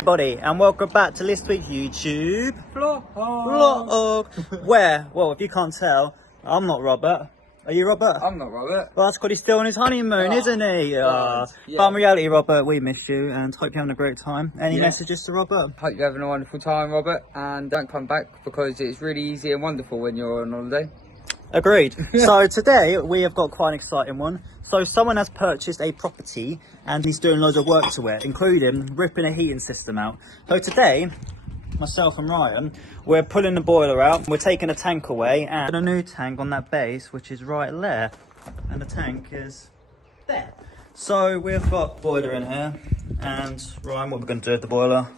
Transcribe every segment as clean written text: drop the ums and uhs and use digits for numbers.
Everybody, and welcome back to this week's YouTube vlog. Where, well, if you can't tell, I'm not Robert. Are you Robert? I'm not Robert. Well, that's because he's still on his honeymoon, isn't he? Yeah. But in reality, Robert, we miss you and hope you're having a great time. Any messages to Robert? Hope you're having a wonderful time, Robert, and don't come back because it's really easy and wonderful when you're on holiday. Agreed. So today we have got quite an exciting one. So someone has purchased a property and he's doing loads of work to it, including ripping a heating system out. So today, myself and Ryan, we're pulling the boiler out, we're taking a tank away and a new tank on that base, which is right there. And the tank is there. So we've got boiler in here. And Ryan, what we're going to do with the boiler?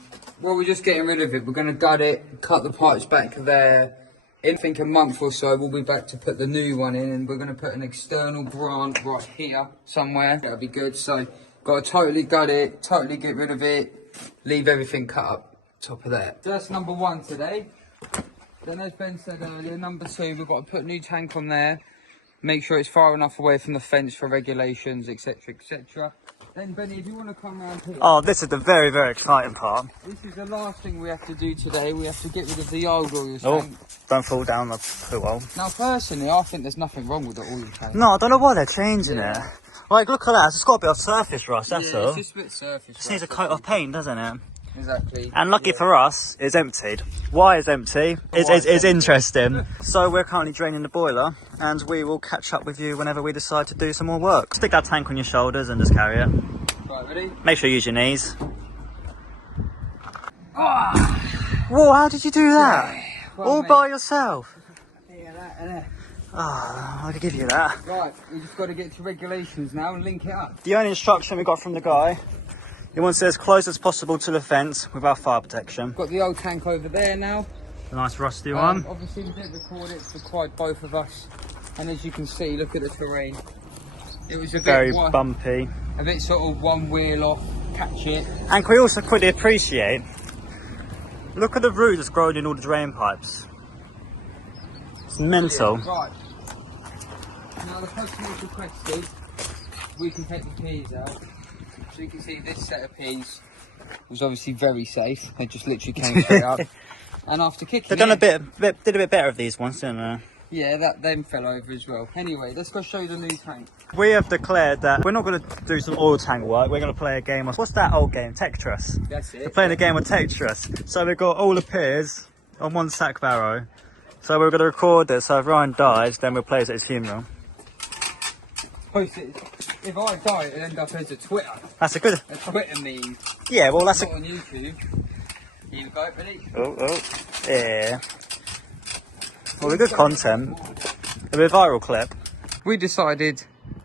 Well, we're just getting rid of it. We're going to gut it, cut the pipes back there. In I think a month or so, we'll be back to put the new one in, and we're going to put an external branch right here somewhere. That'll be good. So, got to totally gut it, totally get rid of it, leave everything cut up top of that. So that's number one today. Then, as Ben said earlier, number two, we've got to put a new tank on there. Make sure it's far enough away from the fence for regulations, etc., etc. Then, Benny, if you want to come around here. Oh, this is the very, very exciting part. This is the last thing we have to do today. We have to get rid of the old oil tank. Oh, don't fall down the poo hole. Now, personally, I think there's nothing wrong with the oil tank. No, I don't know why they're changing it. Like, look at that. It's got a bit of surface rust, that's all. It's just a bit surface. Just needs a coat of paint, doesn't it? Exactly. And lucky for us, it's emptied. Why it's empty is interesting. So we're currently draining the boiler, and we will catch up with you whenever we decide to do some more work. Stick that tank on your shoulders and just carry it. Right, ready? Make sure you use your knees. Whoa, how did you do that? Well, All mate. by yourself? Yeah, that and that. Oh, I could give you that. Right, we just got to get to regulations now and link it up. The only instruction we got from the guy, he wants it as close as possible to the fence without fire protection. Got the old tank over there now. A nice rusty one. Obviously, we didn't record it for quite both of us. And as you can see, look at the terrain. It was a Very bit bumpy. a bit sort of one wheel off, catch it. And can we also quickly appreciate, look at the roots that's growing in all the drain pipes. It's mental. Yeah, right. Now the customer's requested we can take the peas out. So you can see this set of peas was obviously very safe. They just literally came straight up. And after kicking They've done did a bit better of these ones, didn't they? yeah, them fell over as well. Anyway, let's go show you the new tank. We have declared that we're not going to do some oil tank work. We're going to play a game of, what's that old game? Tetris. That's it. We're playing a game of Tetris. So we've got all the peas on one sack barrow. So we're going to record this. So if Ryan dies, then we'll play it at his funeral. Post it. If I die, it'll end up as a Twitter. That's a good. A Twitter meme. Yeah, well that's Not on YouTube. Here we go, ready? Oh, yeah. Well, good content. It'll be a viral clip. We decided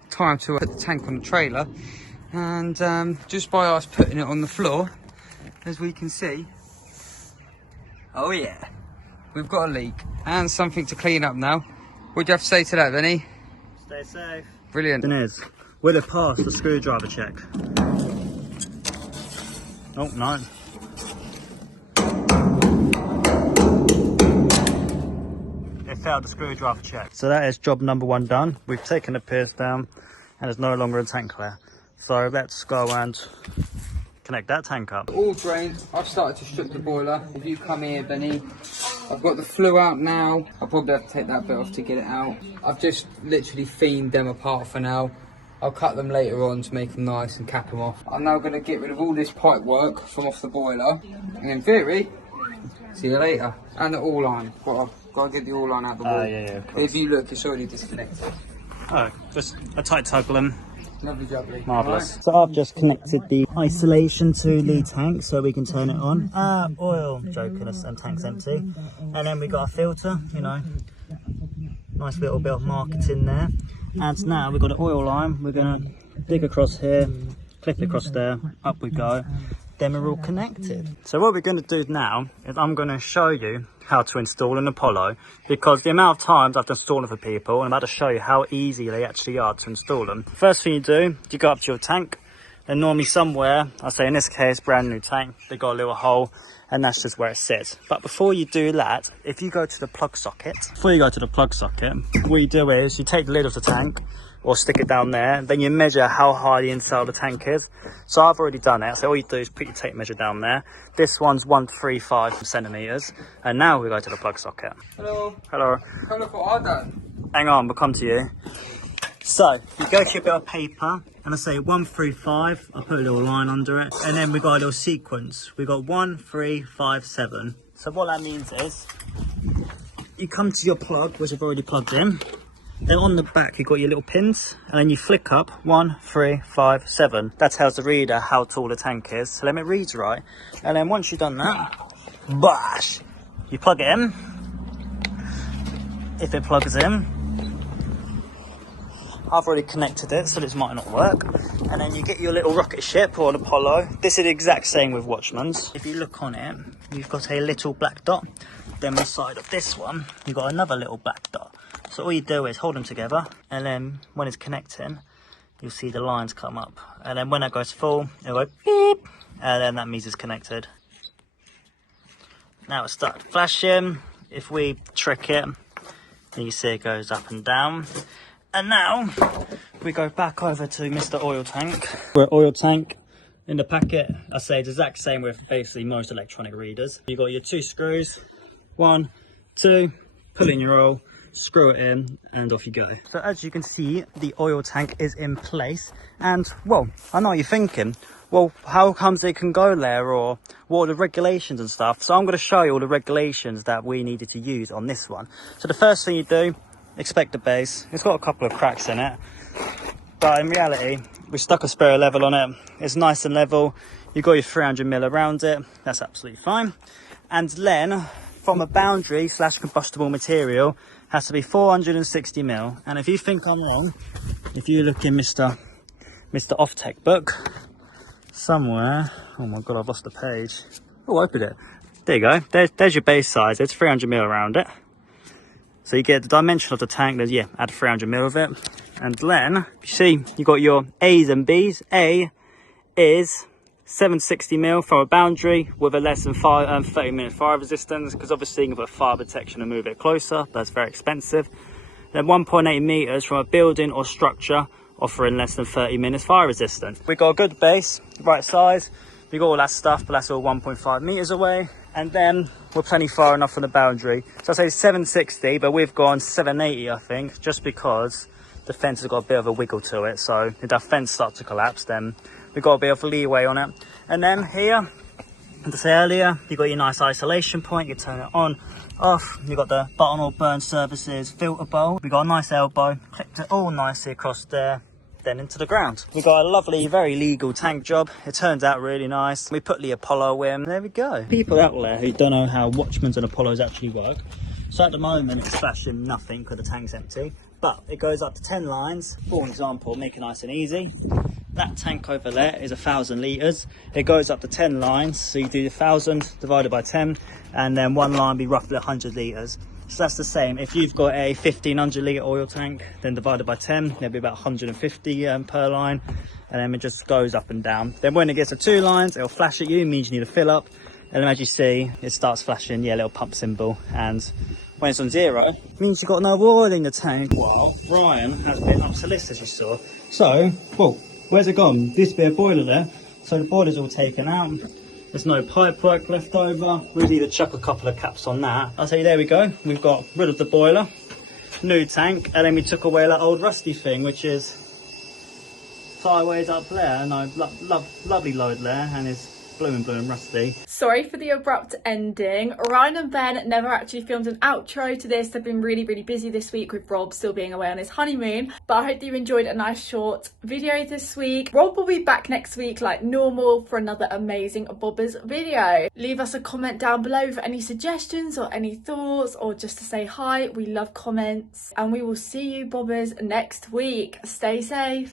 time to put the tank on the trailer, and just by us putting it on the floor, as we can see, oh yeah, we've got a leak and something to clean up now. What do you have to say to that, Benny? Stay safe. Brilliant. It is. Will it pass the screwdriver check? Oh no. It failed the screwdriver check. So that is job number one done. We've taken the piers down and there's no longer a tank there. So let's go and connect that tank up. All drained. I've started to strip the boiler. If you come here, Benny, I've got the flue out now. I'll probably have to take that bit off to get it out. I've just literally fiened them apart for now. I'll cut them later on to make them nice and cap them off. I'm now going to get rid of all this pipe work from off the boiler. And in theory, see you later. And the all line. Well, I've got to get the all line out the wall. Yeah, If you look, it's already disconnected. Oh, just a tight tuggle and Lovely jubbly. marvellous. Right. So I've just connected the isolation to the tank so we can turn it on. Oil, joking, and tank's empty. And then we got a filter, you know, nice little bit of marketing there. And now we've got an oil line. We're going to dig across here, clip it across there, up we go. Then we're all connected. So what we're going to do now is I'm going to show you how to install an Apollo, because the amount of times I've installed them for people, and I'm about to show you how easy they actually are to install them. First thing you do, you go up to your tank, then normally somewhere, I say in this case, brand new tank, they got a little hole, and that's just where it sits. But before you do that, if you go to the plug socket, what you do is you take the lid off the tank, or stick it down there, then you measure how high the inside of the tank is. So I've already done it, so all you do is put your tape measure down there. This one's 135 centimeters, and now we go to the plug socket. Hello. Hello. Hello for all that. Hang on, we'll come to you. So you go to your bit of paper, and I say 135, I put a little line under it, and then we got a little sequence. We got 1, 3, 5, 7. So what that means is, you come to your plug, which I've already plugged in. Then on the back, you've got your little pins, and then you flick up 1, 3, 5, 7. That tells the reader how tall the tank is. So let me read right. And then once you've done that, bash, you plug it in. If it plugs in, I've already connected it, so this might not work. And then you get your little rocket ship or an Apollo. This is the exact same with Watchman's. If you look on it, you've got a little black dot. Then on the side of this one, you've got another little black dot. So all you do is hold them together, and then when it's connecting, you'll see the lines come up. And then when it goes full, it'll go beep, and then that means it's connected. Now it starts flashing. If we trick it, then you see it goes up and down. And now we go back over to Mr. Oil Tank. We're oil tank in the packet. I say the exact same with basically most electronic readers. You got your 2 screws, 1, 2, pull in your oil, screw it in, and off you go. So as you can see, the oil tank is in place, and well, I know what you're thinking, well, how comes it can go there, or what are the regulations and stuff? So I'm going to show you all the regulations that we needed to use on this one. So the first thing you do, expect the base. It's got a couple of cracks in it, but in reality, we stuck a spare level on it. It's nice and level. You got your 300mm around it. That's absolutely fine. And then from a boundary / combustible material, has to be 460mm. And if you think I'm wrong, if you look in Mr. Off-Tech book somewhere, oh my god, I've lost the page. Oh, open it. There you go. There's your base size. It's 300mm around it. So you get the dimension of the tank. There's, yeah, add 300mm of it. And then you see you got your A's and B's. A is 760mm from a boundary with a less than 30-minute fire resistance, because obviously you can put fire protection and move it closer, but that's very expensive. Then 1.8 meters from a building or structure offering less than 30 minutes fire resistance. We got a good base, right size. We got all that stuff, but that's all 1.5 meters away. And then we're plenty far enough from the boundary. So I say 760, but we've gone 780, I think, just because the fence has got a bit of a wiggle to it. So if that fence starts to collapse, then we've got a bit of leeway on it. And then here, as I said earlier, you've got your nice isolation point. You turn it on, off. You've got the button or burn services filter bowl. We've got a nice elbow, clipped it all nicely across there, then into the ground. We've got a lovely, very legal tank job. It turns out really nice. We put the Apollo in. There we go. People out there who don't know how Watchman's and Apollos actually work. So at the moment, it's flashing nothing because the tank's empty. But it goes up to 10 lines. For example, make it nice and easy. That tank over there is 1,000 litres. It goes up to 10 lines, so you do 1,000 divided by 10, and then one line be roughly 100 litres. So that's the same. If you've got a 1,500 litre oil tank, then divided by 10, there'll be about 150 per line, and then it just goes up and down. Then when it gets to 2 lines, it'll flash at you, means you need to fill up, and then as you see, it starts flashing, yeah, little pump symbol, and when it's on 0, it means you've got no oil in the tank. Well, Ryan has been up to list, as you saw. So, well, where's it gone? This bit of boiler there. So the boiler's all taken out. There's no pipe work left over. We'll either chuck a couple of caps on that. I'll say, there we go. We've got rid of the boiler, new tank, and then we took away that old rusty thing, which is sideways up there. And lovely load there, and it's blue and rusty. Sorry for the abrupt ending. Ryan and Ben never actually filmed an outro to this. They've been really busy this week with Rob still being away on his honeymoon, but I hope that you enjoyed a nice short video this week. Rob will be back next week like normal for another amazing Bobbers video. Leave us a comment down below for any suggestions or any thoughts, or just to say hi. We love comments, and we will see you Bobbers next week. Stay safe.